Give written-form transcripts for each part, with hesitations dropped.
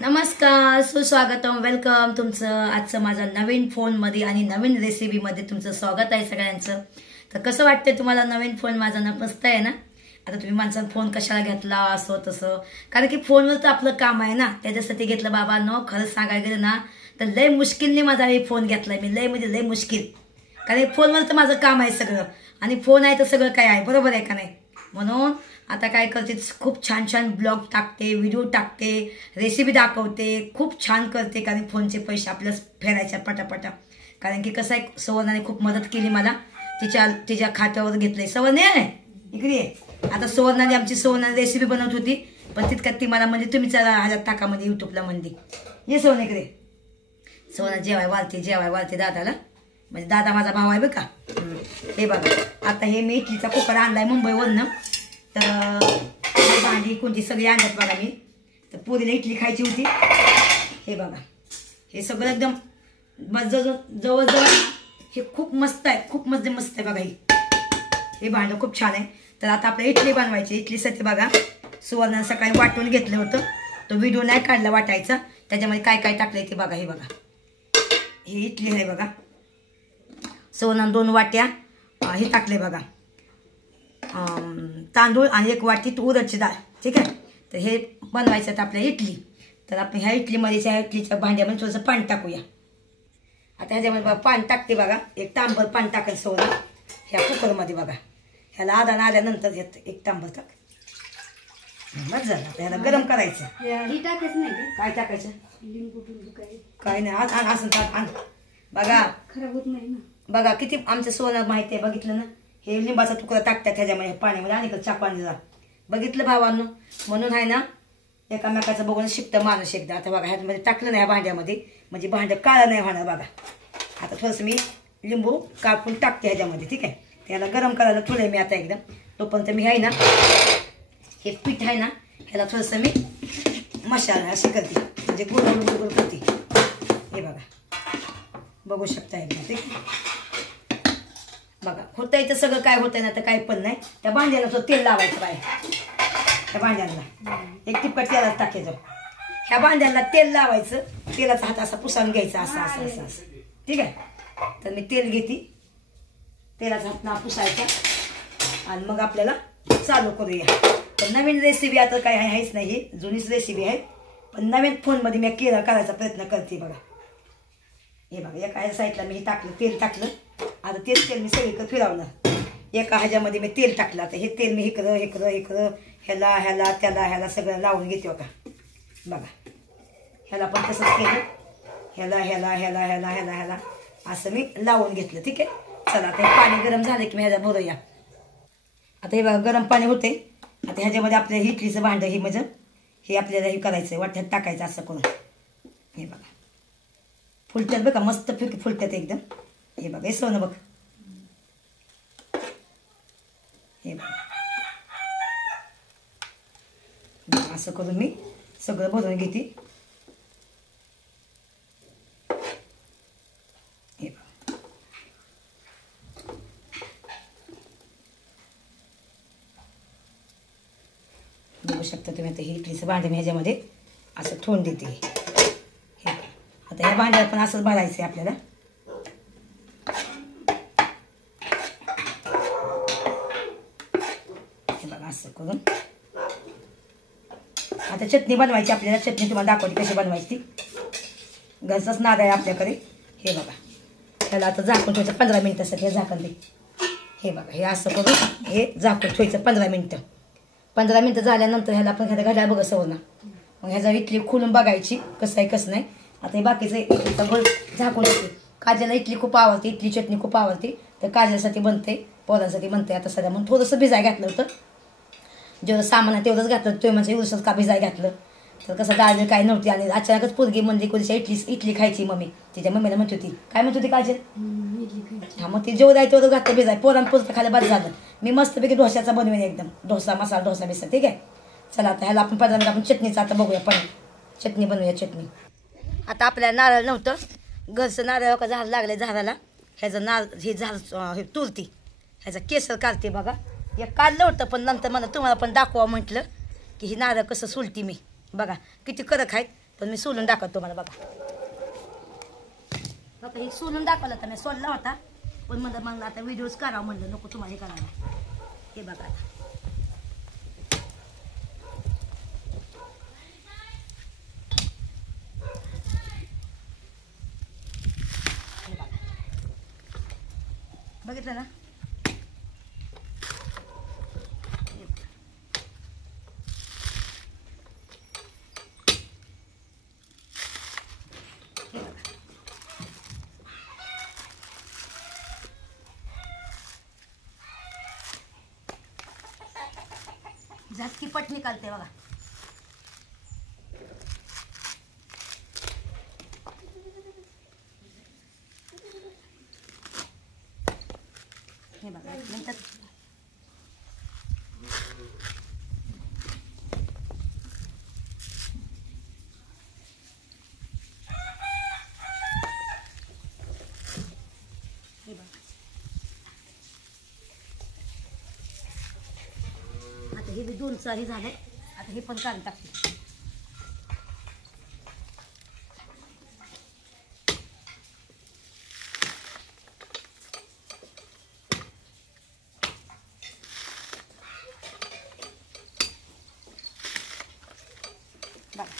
नमस्कार, सुस्वागतम, वेलकम तुमचं आजचं माझा नवीन फोनमध्ये आणि नवीन रेसिपीमध्ये तुमचं स्वागत आहे सगळ्यांचं। तर कसं वाटतंय तुम्हाला नवीन फोन माझा ना? मस्त आहे ना? आता तुम्ही माणसानं फोन कशाला घेतला असं तसं, कारण की फोनवर तर आपलं काम आहे ना, त्याच्यासाठी घेतलं बाबांनो। खरंच सांगायला गेलं ना तर लय मुश्किलने माझा हे फोन घेतलाय मी, लय म्हणजे लय मुश्किल, कारण फोनवर तर माझं काम आहे सगळं आणि फोन आहे तर सगळं काय आहे, बरोबर आहे का नाही? म्हणून आता काय करते, खूप छान छान ब्लॉग टाकते, व्हिडिओ टाकते, रेसिपी दाखवते, खूप छान करते, कारण फोनचे पैसे आपल्याला फेरायच्या पटापटा। कारण की कसं आहे, सवर्णाने खूप मदत केली मला, तिच्या खात्यावर घेतलंय। सवर्णे इकडे आता सवर्णाने आमची सवर्णाने रेसिपी बनवत होती, पण तितक्यात ती मला म्हणजे तुम्ही चला ह्याच्यात टाका म्हणजे युट्यूबला म्हणजे ये सवर्ण इकडे। सवर्णा जेवाय वालते दादाला, म्हणजे दादा माझा भाव आहे बरं का। हे बघा आता हे मी इडलीचा कुकर आणलाय मुंबईवरनं, तर भांडी कोणती सगळी आणत बघा मी, तर पुरीला इडली खायची होती। हे बघा हे सगळं एकदम जवळजवळ हे खूप मस्त आहे, खूप मस्त आहे बघा। हे भांडं खूप छान आहे। तर आता आपल्याला इडली बनवायची, इडलीसाठी बघा सुवर्णाने सकाळी वाटून घेतलं होतं, तो व्हिडिओ नाही काढला वाटायचा, त्याच्यामध्ये काय काय टाकलंय ते बघा। हे बघा हे इडली आहे बघा, सुवर्णाने 2 वाट्या हे टाकले बघा, तांदूळ आणि 1 वाटी उडदाची डाळ, ठीक आहे। तर हे बनवायचं आहे आपल्या इडली। तर आपण ह्या इडलीमध्ये इडलीच्या भांड्यामध्ये थोडंसं पाणी टाकूया। आता ह्याच्यामध्ये पाणी टाकते बघा, 1 तांबर पाणी टाकायचं सोडा ह्या कुकरमध्ये बघा। ह्याला आल्यानंतर 1 तांबर टाक, बस झालं। आता ह्याला गरम करायचं, टाकायचं नाही, काय टाकायचं, लिंबू काय नाही, असं आण बघा, खराब होत नाही ना। बघा किती आमचं सोनं माहिती आहे, बघितलं ना? हे लिंबाचा तुकडा टाकतात ह्याच्यामध्ये पाण्यामध्ये, आणि चाकू आणला, बघितलं भावांनो? म्हणून आहे ना एकामेकाचं बघून शिकतं माणूस एकदा। आता बघा ह्याच्यामध्ये टाकलं नाही भांड्यामध्ये, म्हणजे भांडं काळं नाही होणार बघा। आता थोडंसं मी लिंबू कापून टाकते ह्याच्यामध्ये, ठीक आहे। त्याला गरम करायला ठेवलंय मी आता एकदम, तोपर्यंत मी आहे ना हे पीठ आहे ना ह्याला थोडंसं मी मसाला अशी करते, म्हणजे गोल करते। हे बघा बघू शकता एकदम, ठीक आहे। बघा होतंय तर सगळं, काय होतंय ना तर काही पण नाही। त्या भांड्याला तो तेल लावायचं बाहेर, त्या भांड्यांना 1 टिपका तेलात टाकायचं, ह्या भांड्यांना तेल लावायचं, तेलाचा हात असा पुसावून घ्यायचा असं असं असं असं, ठीक आहे। तर मी तेल घेते, तेलाचा हात ना पुसायचा, आणि मग आपल्याला चालू करूया। तर नवीन रेसिपी आता काय आहेच नाही, जुनीच रेसिपी आहे, पण नवीन फोनमध्ये मी करायचा प्रयत्न करते बघा। हे बघा एका साईडला मी हे टाकलं, तेल टाकलं, आता तेल मी सगळीकडे फिरवलं। एका ह्याच्यामध्ये मी तेल टाकलं, आता हे तेल मी इकडं ह्याला त्याला सगळं लावून घेते बघा। बघा ह्याला पण तसंच केलं, ह्याला असं मी लावून घेतलं, ठीक आहे। चला आता हे पाणी गरम झालं की मी ह्याला भरूया। आता हे बघा गरम पाणी होते, आता ह्याच्यामध्ये आपल्या इडलीचं भांडं हे म्हणजे हे आपल्याला हे करायचं, वाट्यात टाकायचं असं करून। हे बघा फुलट्यात बघा, मस्त फुलट्यात एकदम। हे बघा हे सोनं बघ, हे बघा असं करून मी सगळं भरून घेते। हे बघा बघू शकता तुम्ही। आता हे इडलीचं भांडं मी ह्याच्यामध्ये असं ठेवून देते। हे आता ह्या भांड्याला पण असंच भरायचं आहे आपल्याला। असं करून आता चटणी बनवायची आपल्याला, चटणी तुम्हाला दाखवते कशी बनवायची, घरचाच नाद आहे आपल्याकडे। हे बघा त्याला आता झाकून ठेवायचं 15 मिनिटासाठी, हे झाकण दे। हे बघा हे असं करून हे झाकून ठेवायचं 15 मिनिटं। 15 मिनिटं झाल्यानंतर ह्याला आपण ह्याला घड्याळ बघा सवरणार, मग ह्याचा इडली खोलून बघायची कसं आहे कसं नाही। आता हे बाकीचं इडलीचा गोल झाकून ठेवते। काजलला इडली खूप आवडते, इडली चटणी खूप आवडते, तर काजलसाठी बनते, पोरांसाठी बनते। आता सध्या म्हणून थोडंसं भिजाय घातलं होतं, जेवढं सामान आहे तेवढंच घातलं, तो म्हणजे एवढंच का भिजाय घातलं, तर कसं डाळ काय नव्हती, आणि अचानकच पोरगी म्हणली कोणत्या इडली खायची मम्मी, तिच्या मम्मीला म्हणत होती, काय म्हणत होती काजल, हा मग ती जेवढं आहे तेवढं घातलं भिजाय, पोरांपुरतं खायला बरं झालं। मी मस्तपैकी डोश्याचा बनवेन एकदम, मसाला डोसा बिसा, ठीक आहे। चला आता ह्याला आपण 15 मिनिट आपण चटणीचं आता बघूया, पण चटणी बनवूया चटणी। आता आपल्याला नारळ नव्हतं, घरचं नारळ का झाड लागले झाडाला, ह्याचं हे झाड हे तुरती, ह्याचा केसर काढते बघा। एक काढलं होतं, पण नंतर मला तुम्हाला पण दाखवा म्हटलं की ही नारळ कसं सुलती मी, बघा किती कडक आहेत। पण मी सोलून दाखवतो तुम्हाला बघा. बघा हे सोलून दाखवलं तर मी सोलला होता, पण म्हणलं मग आता व्हिडिओज करावं म्हणलं, नको तुम्हाला हे करायला. हे बघा आता बघितलं ना. झटकी पट निकालते बघा. हे बघा नंतर हे बघा. आता हे दोनचं हे झालंय, आता हे पण काढून टाकते. बघा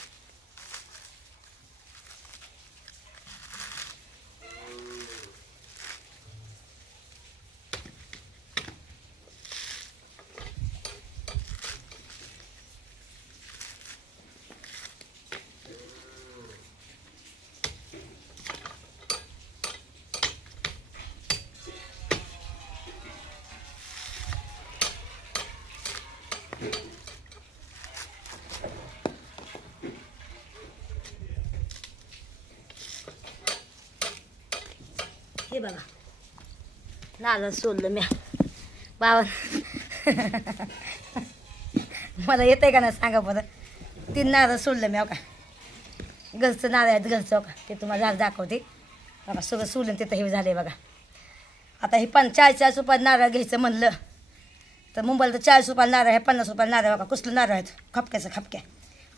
हे बघा नारळ सोललं म्या बाबा. मला येतंय का ना सांगा बरं. 3 नारळ सोललं म्या का. घरचं नारळ आहेत घरचं का, ते तुम्हाला झालं दाखवते बघा. सगळं सोलून तिथं हे झालंय बघा. आता हे 40 रुपयात नारळ घ्यायचं म्हणलं तर मुंबईला तर 40 रुपयाला नारळ आहे, 50 रुपयाला नारळ बघा. कसलं नारळ आहेत खपक्याचं खपक्या.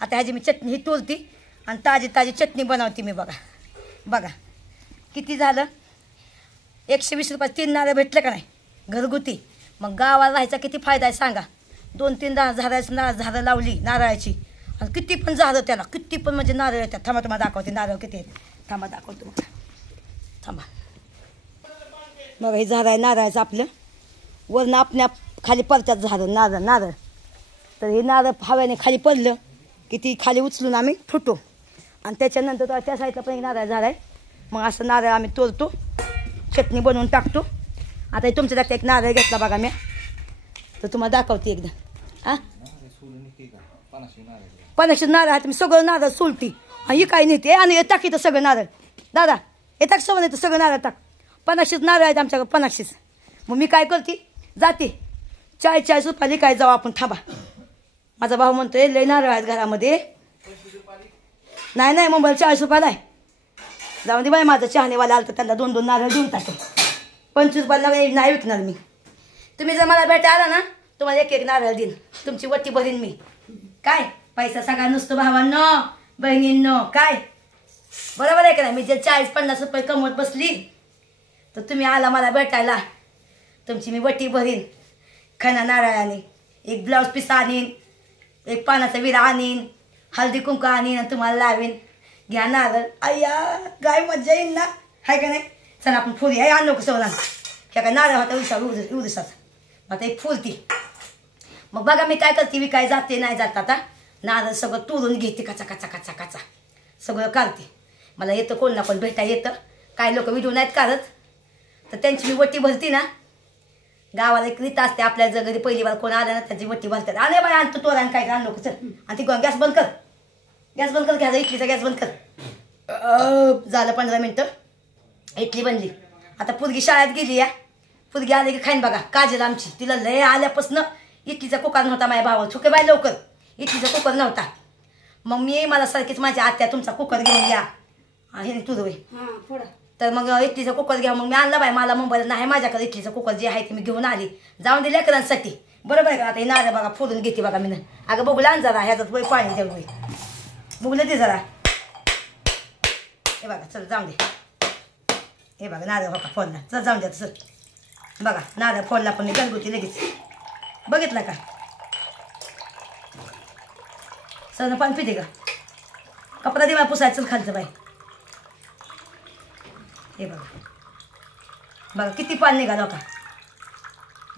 आता ह्याची मी चटणी ही तोलती आणि ताजी ताजी चटणी बनवते मी बघा. बघा किती झालं. 120 रुपयात 3 नारळ भेटलं का नाही घरगुती. मग गावाला राहायचा किती फायदा आहे सांगा. 2-3 झाडं लावली नारळाची आणि किती पण झाडं त्याला, किती पण म्हणजे नारळ येतात. थांबा तुम्हाला दाखवते नारळ किती आहेत. थांबा दाखवतो मग. थांबा बघा हे झाड आहे नारळाचं आपलं. वरनं आपल्या खाली पडतात झाडं नारळ. तर हे नारळ हव्याने खाली पडलं की ती खाली उचलून आम्ही फुटो. आणि त्याच्यानंतर त्या साईडला पण एक नारळ झाड आहे. मग असं नारळ आम्ही तोडतो, चटणी बनवून टाकतो. आता हे तुमच्या दाखता एक नारळ घेतला बघा मी, तर तुम्हाला दाखवते एकदा. हां 50 नारळ आहे. तुम्ही सगळं नारळ सोलती आणि ही काय नेते आणि हे टाकी तर सगळं नारळ. दादा हे टाक सगळं येतं सगळं नारळ टाक. 50 नारळ आहेत आमच्याकडे 50. मग मी काय करते जाते 40 रुपयाला काय जाऊ आपण. थांबा माझा भाऊ म्हणतोय लय नारळ आहेत घरामध्ये. नाही मुंबईला 40 रुपयाला आहे. जाऊन दे बाई माझं चहानेवाला आलं तर त्यांना 2-2 नारळ देऊन टाकेल. 25 रुपयाला नाही विकणार मी. तुम्ही जर मला भेटायला आला ना तुम्हाला 1-1 नारळ देईन. तुमची वट्टी भरीन मी. काय पैसा सगळा नुसतं भावांनो बहिणींनो काय बरोबर आहे का नाही. मी जर 40-50 रुपये कमवत बसली तर तुम्ही आला मला भेटायला तुमची मी वट्टी भरीन. खणा नारळाने 1 ब्लाऊज पीस आणीन, 1 पानाचा विरा आणीन, हळदी कुंकू आणीन आणि तुम्हाला लावीन. घ्या नारळ. अय्या गाय मज्जा येईल ना हाय का नाही. चला आपण फुली आहे आणलो कसं होणार. ह्या काय नारळ होता उदिसाचा आता एक फुलती. मग बघा मी काय करते विकाय जाते नाही जात. आता नारळ सगळं तोडून घेते कचा कचा कचा कचा सगळं काढते. मला येतं कोण ना कोण भेटा येतं. काही लोक व्हिडिओ नाहीत काढत तर त्यांची मी वट्टी भरती ना. गावाला एक रीत असते आपल्या जर घरी पहिली बार कोण आलं ना त्याची वट्टी भरतात. आले बाई आणतो तो आणि काय आणलो चल. आणि ती गॅस बंद कर. गॅस बंद कर. घ्या इडलीचा गॅस बंद कर. झालं 15 मिनटं इडली बनली. आता पुरगी शाळेत गेली या. पुरगी आली की खाईन बघा. काजल आमची तिला लय आल्यापासून इडलीचा कुकर नव्हता माझ्या भावा. छुके बाय लवकर इडलीचा कुकर नव्हता. मग मी मला सारखीच माझ्या आत्या तुमचा कुकर घेऊन या हे तुझं पुढं. तर मग इडलीचा कुकर घ्या. मग मी आणला बाय. मला मुंबईला नाही माझ्याकडे इडलीचा कुकर जे आहे ते मी घेऊन आली. जाऊन दिल्या लेकरांसाठी बरोबर आहे का. आता हे नारळ बघा फोडून घेते बघा मी. अगं बघूला आण जरा ह्याच्यात वय पाणी तेवढं बघूला दे जरा. हे बघा चल जाऊन दे. हे बघा नारळ हो का फोडला. चल जाऊन द्या तसं. बघा नारळ फोडला पण मी घरगुती लगेच. बघितलं का सगळं पाणी पिते का. कपडा दिवा पुसायचं खालचं बाई. हे बघा बघा किती पाणी निघालं हो का.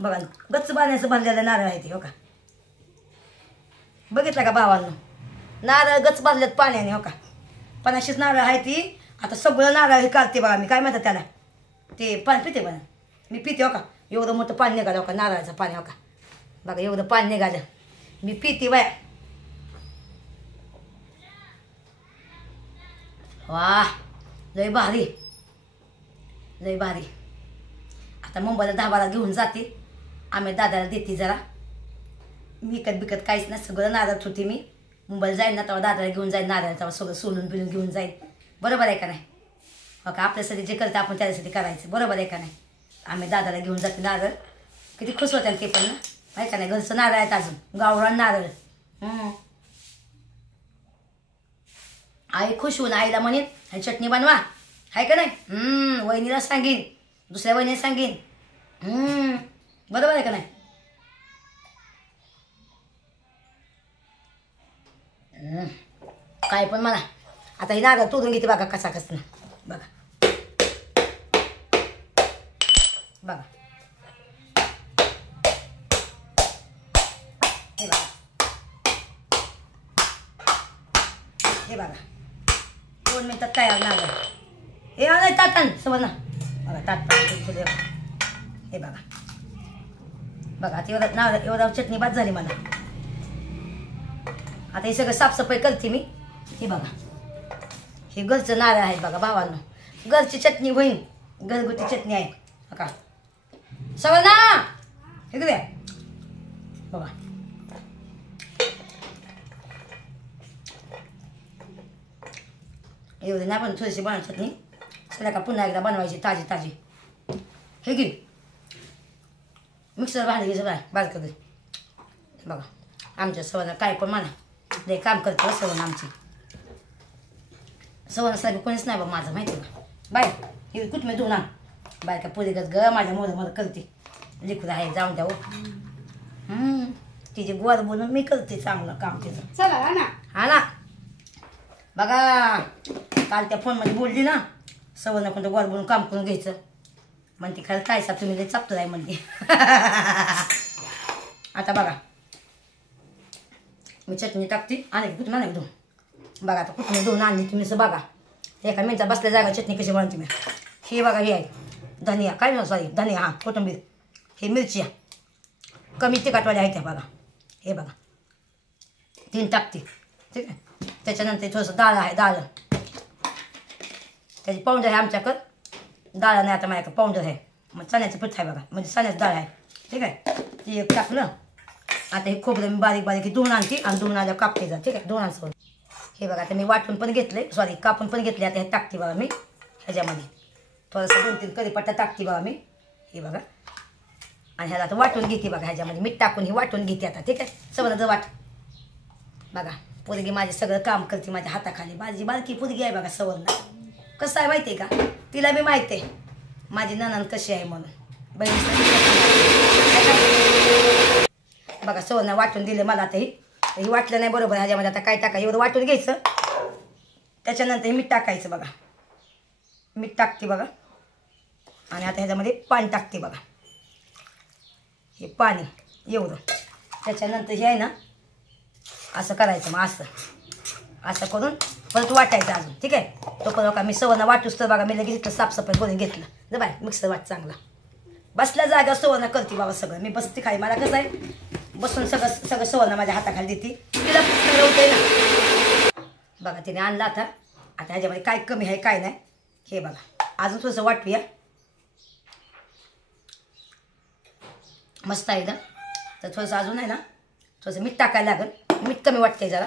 बघा गच्च पाण्याचं भरलेलं नारळ आहे ते हो का. बघितलं का भावांनो नारळ गच्च भरल्यात पाण्याने हो का. 50 नारळ आहे ती. आता सगळं नारळ हे काढते बघा मी. काय म्हणतात त्याला ते पाणी पिते बघा. मी पिते हो का. एवढं मोठं पाणी निघालं हो का नारळाचं पाणी हो का. बघा एवढं पाणी निघालं मी पिते बाया. वाह लय भारी लय भारी. आता मुंबईला 10-12 घेऊन जाते. आम्ही दादाला देते जरा. विकत बिकत काहीच नाही. सगळं नारळ होते मी. मुंबईला जाईन ना तेव्हा दादाला घेऊन जाईन नारळ. तेव्हा सगळं सोलून बिलून घेऊन जाईन. बरोबर आहे का नाही हो का. आपल्यासाठी जे करतं आपण त्याच्यासाठी करायचं. बरोबर आहे का नाही. आम्ही दादाला घेऊन जाते नारळ. किती खुश होत्या ते पण ना आहे का नाही. घरचं नारळ आहेत अजून गावरान नारळ. आई खुश होऊन आईला म्हणेन आणि चटणी बनवा आहे का नाही. वहिनीला सांगेन दुसऱ्या वहिनीला सांगेन. बरोबर आहे का नाही. काय पण मला आता हे नारळ तोडून घेते बघा कसा कसं बघा. बघा हे बघा हे बघा 2 मिनिटात तयार नारळ. हे नाही ताटण समज बघा ताट. हे बघा बघा आता एवढं नारळ एवढं चटणी बाद झाली मला. आता हे सगळं साफसफाई करते मी. हे बघा हे घरचं नारळ आहे बघा भावांनो. घरची चटणी होईन. घरगुती चटणी आहे बघा. सगळं ना हे द्या बघा. एवढी नाही पण थोडीशी बनव चटणी. सगळ्या का पुन्हा एकदा बनवायची ताजी ताजी. हे घे मिक्सर भांडी घ्यायचं बाहेर कर दे. बघा आमच्या सवना काय पण म्हणा लय काम करते सवण आमची. सवनासारखं कोणीच नाही बा माझं माहिती का. बाय हे कुठ मी धुणार बाय का पुरी गत ग माझ्या मोठं मला करते. लिखून आहे जाऊन द्या. तिचे गोड बोलून मी करते चांगलं काम तिचं. चला ना हा ना बघा काल त्या फोनमध्ये बोलली ना सवना कोणतं गोड बोलून काम करून घ्यायचं म्हणते. खरं काय सा तुम्ही लय चापतो आहे म्हणते. आता बघा मी चटणी टाकते आणि कुठून नाही धुवून. बघा आता कुठून धुवून आणली तुम्ही असं बघा. एका मिनिटात बसल्या जागा चटणी कशी बनवते मी. हे बघा हे आहे धनिया काय ना सॉरी धनिया हां कोथिंबीर. हे मिरच्या कमी तिखटवाल्या आहेत त्या बघा. हे बघा 3 टाकते ठीक आहे. त्याच्यानंतर थोडंसं डाळ आहे. डाळ त्याची पावडर आहे आमच्याकडं. डाळ नाही आता माझ्याकडं पावडर आहे. मग चण्याचं पीठ आहे बघा म्हणजे चण्याचं डाळ आहे ठीक आहे. ती एक टाकलं. आता हे खोबरं मी बारीक बारीक धुवून आणते आणि धुवून आल्यावर कापते जा ठीक आहे. दोनांसोबत हे बघा आता मी वाटून पण घेतले सॉरी कापून पण घेतले. आता हे टाकते बघा मी ह्याच्यामध्ये. थोडंसं 2-3 कढीपत्ता टाकते बघा मी. हे बघा आणि ह्याला आता वाटून घेते बघा. ह्याच्यामध्ये मीठ टाकून ही वाटून घेते आता ठीक आहे. सगळं वाट बघा पोरगी माझे सगळं काम करते माझ्या हाताखाली. माझी बारकी पोरगी आहे बघा सवरला. कसं आहे माहिती आहे का तिला बी माहिती आहे माझी नणंद कशी आहे म्हणून. बहीण बघा सवरनं वाटून दिले मला. आता ही वाटलं नाही बरोबर. ह्याच्यामध्ये आता काय टाका एवढं वाटून घ्यायचं. त्याच्यानंतर हे मीठ टाकायचं बघा. मीठ टाकते बघा आणि आता ह्याच्यामध्ये पाणी टाकते बघा. हे पाणी एवढं. त्याच्यानंतर हे आहे ना असं करायचं मग असं करून परत वाटायचं अजून ठीक आहे. तो पण बघा मी सवरनं वाटूच तर बघा मी लगेच इथं साफसफाई करून घेतलं. जर बाय मिक्सर वाट चांगला. बसल्या जागा सवरनं करते बाबा सगळं. मी बसते खाली. मला कसं आहे बसून सगळं सवरनं माझ्या हाताखाली देते. तिला पुस्तक होते ना बघा. तिने आणला आता ह्याच्यामध्ये काय कमी आहे काय नाही. हे बघा अजून थोडंसं वाटूया. मस्त आहे ना. तर थोडंसं अजून आहे ना थोडंसं मीठ टाकायला लागेल. मीठ कमी वाटतंय जरा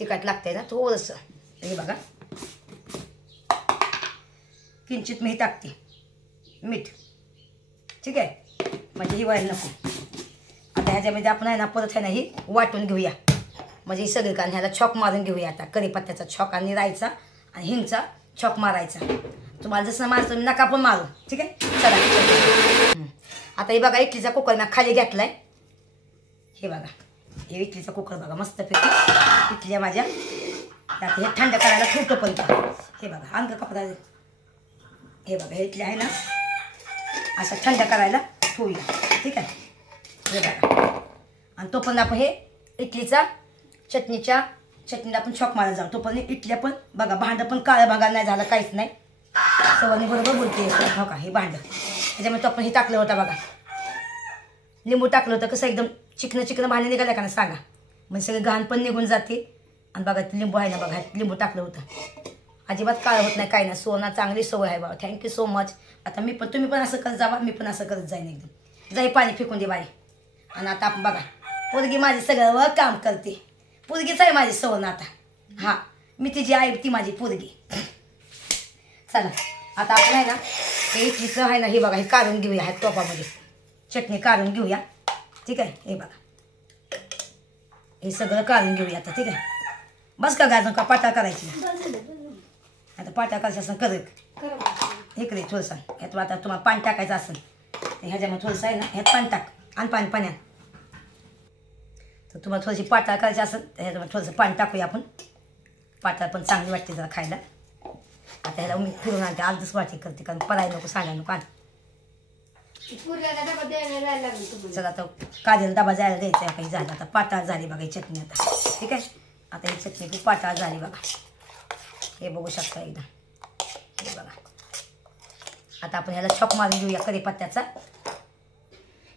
तिखट लागतंय ना थोडंसं. हे बघा किंचित मी टाकते मीठ ठीक आहे म्हणजे ही व्हायला नको. आता ह्याच्यामध्ये आपण आहे ना परत आहे ना ही वाटून घेऊया म्हणजे ही सगळी कारण ह्याला छॉक मारून घेऊया. आता कढीपत्त्याचा छॉक आणि राईचा आणि हिंगचा छॉक मारायचा. तुम्हाला जसं मारतो नका पण मारू. ठीक आहे. चला आता हे बघा इडलीचा कुकर मी खाली घेतलाय. हे बघा हे इडलीचा कुकर बघा मस्तपैकी इडल्या माझ्या. आता हे थंड करायला ठेवतो पण हे बघा अंग कपडा. हे बघा हे इडली आहे ना असं थंड करायला ठेवूया. ठीक आहे. हे बघा आणि तो पण आपण हे इडलीचा चटणीला पण छॉक मारायला जाऊ. तो पण इडल्या पण बघा भांडं पण काळं भागा नाही झालं काहीच नाही. सवानी बरोबर बोलते. हो का हे भांडं त्याच्यामुळे तो आपण हे टाकलं होतं बघा. लिंबू टाकलं होतं कसं एकदम चिकनं भांडे निघालं का ना सांगा. म्हणजे सगळे घाण पण निघून जाते. आणि बघा लिंबू आहे ना बघा लिंबू टाकलं होतं. अजिबात काळं होत नाही काय ना. सोना चांगली सवय आहे बाबा. Thank you so much. आता तुम्ही पण असं करत जावा. मी पण असं करत जाईन एकदम. जाई पाणी फेकून दे बाई. आणि आता आपण बघा पोरगी माझी सगळं काम करते. पोरगीच आहे माझी सवण आता. हां मी तिची आई ती माझी पोरगी. चला आता आपण आहे ना हे इडलीचं आहे ना हे बघा हे काढून घेऊया. ह्या टोपामध्ये चटणी काढून घेऊया. ठीक आहे. हे बघा हे सगळं काढून घेऊया आता. ठीक आहे. बस का गाजून का पाटा करायची. आता पाटा करायचं असं करत इकडे थोडंसं ह्यात आता तुम्हाला पाणी टाकायचं असेल तर ह्याच्यामध्ये थोडंसं आहे ना ह्यात पाणी टाक आणि पाण्यात तर तुम्हाला थोडीशी पाटाळ करायची असेल तर ह्याच्यामध्ये थोडंसं पाणी टाकूया आपण. पाटाळ पण चांगली वाटते जरा खायला. आता ह्याला मी फिरून आणते अर्धच वाटी करते कारण पळायला नको सांगायला नको. चला आता काजल डबा जायला द्यायचा आहे. काही झालं आता पाटाळ झाली बघा ही चटणी आता. ठीक आहे. आता ही चटणी खूप पाटाळ झाली बघा. हे बघू शकता एकदा. हे बघा आता आपण ह्याला छॉक मारून घेऊया कढीपत्त्याचा.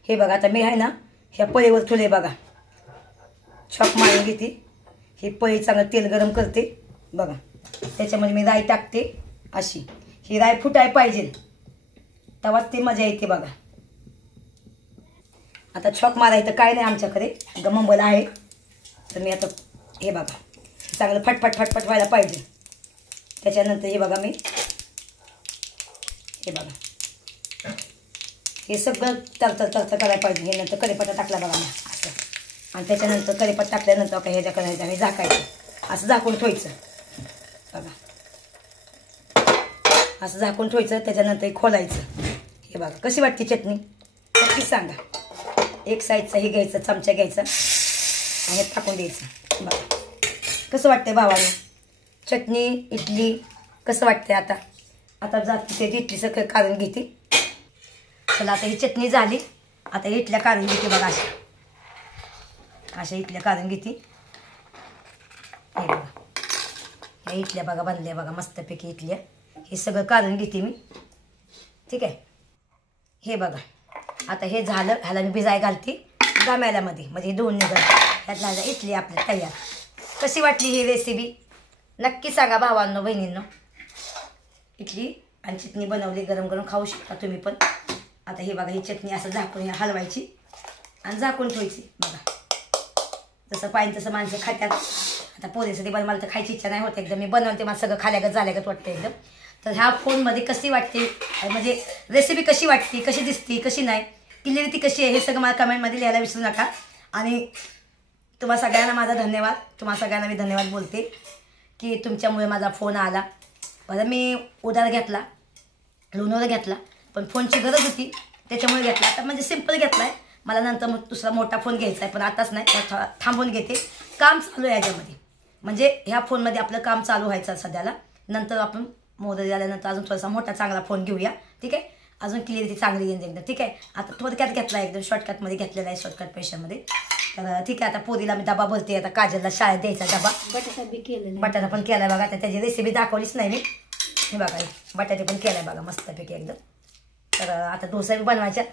हे बघा आता मी आहे ना ह्या पळीवर ठेवले बघा. छॉक मारून घेते. ही पळी चांगलं तेल गरम करते बघा. त्याच्यामध्ये मी राई टाकते अशी. ही राई फुटाय पाहिजे तेव्हा ते मजा येते बघा. आता छॉक मारायचं काय नाही आमच्याकडे गमंबल आहे तर मी आता हे बघा चांगलं फटफट व्हायला पाहिजे. त्याच्यानंतर हे बघा मी हे बघा हे सगळं तरतर करायला पाहिजे. हे नंतर कढीपत्ता टाकला बघा मी असं. आणि त्याच्यानंतर कढीपत्ता टाकल्यानंतर काय ह्याच्या करायचं हे झाकायचं असं झाकून ठेवायचं बघा. असं झाकून ठेवायचं. त्याच्यानंतर हे खोलायचं. हे बघा कशी वाटते चटणी नक्कीच सांगा. एक साईडचा हे घ्यायचं चमचा घ्यायचा आणि हे टाकून द्यायचं बघा. कसं वाटतंय भावानं चटणी इडली कसं वाटतंय. आता जाते ते इडली सगळं काढून घेते. चला आता ही चटणी झाली. आता इडल्या काढून घेते बघा अशा इडल्या काढून घेते. हे बघा ह्या इडल्या बघा बनल्या बघा मस्तपैकी इडल्या. हे सगळं काढून घेते मी. ठीक आहे. हे बघा आता हे झालं. ह्याला मी भिजाय घालते गाम्यालामध्ये म्हणजे हे दोन निघाल. ह्यातला इडली आपल्या तयार. कशी वाटली ही रेसिपी नक्की सांगा भावांनो बहिणींनो. इडली आणि चटणी बनवली गरम गरम खाऊ शकता तुम्ही पण. आता हे बघा ही चटणी असं झाकून हलवायची आणि झाकून ठेवायची बघा. जसं पाहिजे तसं माणसं खात्यात. आता पोरीसाठी पण मला तर खायची इच्छा नाही होत एकदम. मी बनवते मला सगळं खाल्यागत झाल्यागत वाटतं एकदम. तर ह्या फोनमध्ये कशी वाटते म्हणजे रेसिपी कशी वाटते कशी दिसते कशी नाही क्लिअरिटी कशी आहे हे सगळं मला कमेंटमध्ये लिहायला विसरू नका. आणि तुम्हा सगळ्यांना माझा धन्यवाद. तुम्हा सगळ्यांना मी धन्यवाद बोलते की तुमच्यामुळे माझा फोन आला. बरं मी उधार घेतला लोनवर घेतला पण फोनची गरज होती त्याच्यामुळे घेतला. आता म्हणजे सिम्पल घेतला आहे. मला नंतर मग दुसरा मोठा फोन घ्यायचा आहे पण आताच नाही. थांबून घेते. काम चालू आहे याच्यामध्ये म्हणजे ह्या फोनमध्ये आपलं काम चालू व्हायचं सध्याला. नंतर आपण मोदर झाल्यानंतर अजून थोडासा मोठा चांगला फोन घेऊया. ठीक आहे. अजून क्लिअरिटी चांगली येईल एकदम. ठीक आहे. आता थोडक्यात घेतला एकदम शॉर्टकटमध्ये घेतलेला आहे शॉर्टकट पैशामध्ये. तर ठीक आहे. आता पोरीला मी डबा भरते. आता काजलला शाळेत द्यायचा डबा. बटाटा पण केला बघा. तर त्याची रेसिपी दाखवलीच नाही मी. हे बघा बटाटे पण केलाय बघा मस्तपैकी एकदम. तर आता डोसा बी बनवायच्या.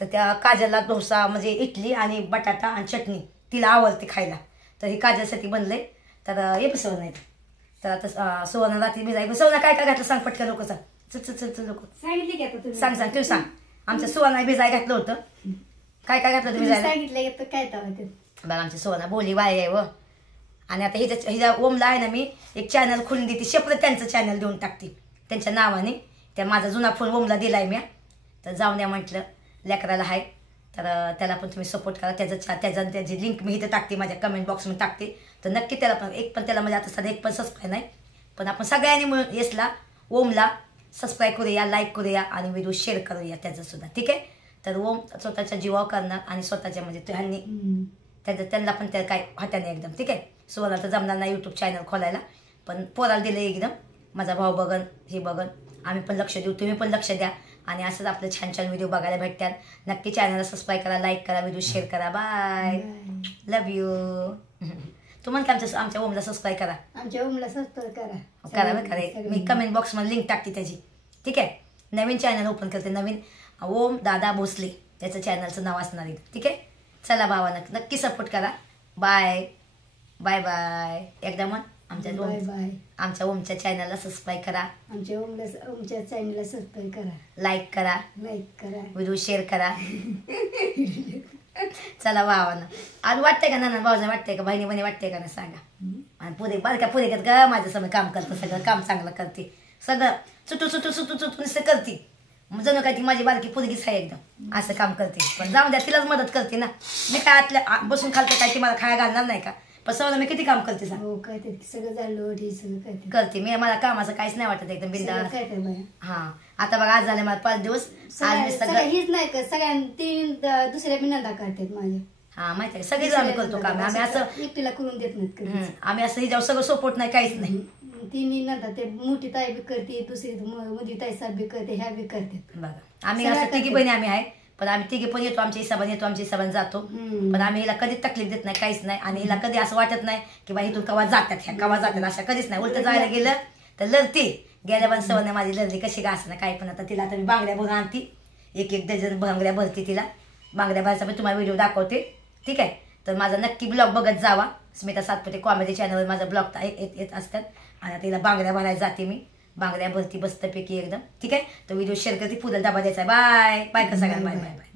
तर त्या काजलला डोसा म्हणजे इडली आणि बटाटा आणि चटणी तिला आवडते खायला. तर हे काजलसाठी बनलंय. तर हे बसवलं नाही. तर आता सुवर्ण रात्री भिजाय बसवलं काय काय घातलं सांग पटकन लोक चल लोक सांगितले की आता तुम्ही सांग तू सांग. आमच्या सुवर्ण भिजाय घातलं होतं. काय काय घातलं तुम्ही सांगितलं काय ते बघा आमची सुवर्ण बोली वाय आहे व. आणि आता हिच्या ओमला आहे ना मी एक चॅनल खोलून देते. सेपरेट त्यांचं चॅनल देऊन टाकते त्यांच्या नावाने. त्या माझा जुना फोन ओमला दिलाय मी. तर जाऊन द्या म्हटलं लेकराला आहे. तर त्याला पण तुम्ही सपोर्ट करा. त्याची लिंक मी इथं टाकते माझ्या कमेंट बॉक्समध्ये टाकते. तर नक्की त्याला पण त्याला म्हणजे आता सध्या एक पण सबस्क्राईब नाही पण आपण सगळ्यांनी मिळून येसला ओमला सबस्क्राईब करूया, लाईक करूया आणि व्हिडिओ शेअर करूया त्याचं सुद्धा. ठीक आहे. तर ओम स्वतःच्या जीवावर करणार आणि स्वतःच्या म्हणजे ह्यांनी त्यांना पण त्या काय हाताने एकदम. ठीक आहे. सोनाला तर जमणार नाही यूट्यूब चॅनल खोलायला, पण पोराला दिलं एकदम. माझा भाऊ बघन, हे बघन, आम्ही पण लक्ष देऊ, तुम्ही पण लक्ष द्या आणि असंच आपलं छान छान व्हिडिओ बघायला भेटतात. नक्की चॅनलला सबस्क्राईब करा, लाईक करा, व्हिडिओ शेअर करा. Bye, love you. तुम्हाला काय आमच्या ओमला सबस्क्राईब करा, आमच्या ओमला सबस्क्राईब करा. करा बरं करा. मी कमेंट बॉक्समध्ये लिंक टाकते त्याची. ठीक आहे. नवीन चॅनल ओपन करते, नवीन ओम दादा भोसले त्याचं चॅनलचं नाव असणार आहे. ठीक आहे. चला भावानं नक्की सपोर्ट करा. Bye bye bye. एकदा मग आमच्या बाय बाय. आमच्या ओमच्या चॅनलला सबस्क्राईब करा, आमच्या चॅनलला सबस्क्राईब करा, लाईक करा, व्हिडिओ शेअर करा. चला भावानं. आणि वाटतंय का नाना भाऊना वाटतंय का बहिणी बहिणी वाटतंय का ना सांगा. आणि पुरे बारक्या पुरे करत का माझ्यासमोर काम करतं, सगळं काम चांगलं करते, सगळं चुटू चुटू चुटू चुटू नुसतं करते. जणू काय ती माझी बारकी पुरगीच आहे एकदम, असं काम करते. पण जाऊन द्या, तिलाच मदत करते ना. मी काय आतल्या बसून खालतं काय ती मला खाया घालणार नाही का. पण सगळं मी किती काम करते सांग. सगळं झालं करते मी. मला कामाचं काहीच नाही वाटत, एकदम बिंदास. हा आता बघा आज झाले मला 5 दिवस. आज मी सगळं हीच नाही का सगळ्या 3 दुसऱ्या बिनंदा करतात माझ्या. हा माहिती आहे, सगळेच आम्ही करतो काम. आम्ही असं एकटीला करून देत नाहीत. आम्ही असं हिच्यावर सगळं सपोर्ट नाही, काहीच नाही. 3 नंदा ते मोठी ताई बी करते, दुसरी मोठी ताई साहेब बी करते, ह्या बी करते. बघा आम्ही असं तिघी बहिणी आम्ही आहे, पण आम्ही तिघे पण येतो, आमच्या हिसाबाने येतो, आमच्या हिसाबाने जातो. पण आम्ही हिला कधीच तकलीफ देत नाही, काहीच नाही. आणि हिला कधी असं वाटत नाही की बा इथून कवा जातात, ह्या कवा जातात, अशा कधीच नाही. उलट जायला गेलं तर लढती. गेल्या पण सवय माझी लढली कशी का असं ना काय. पण आता तिला आता मी बांगड्या भरून आणती, 1-1 डझन बांगड्या भरते तिला. बांगड्या भरायचा पण तुम्हाला व्हिडिओ दाखवते. ठीक आहे. तर माझा नक्की ब्लॉग बघत जावा. स्मिता सातपुते कॉमेडी चॅनलवर माझा ब्लॉग येत असतात. आणि तिला बांगड्या भरायला जाते मी, बांगड्या भरती बसतपैकी एकदम. ठीक आहे. तर व्हिडिओ शेअर करते, पुढे डबा द्यायचा. बाय बाय का सगळ्यांना. Bye bye bye.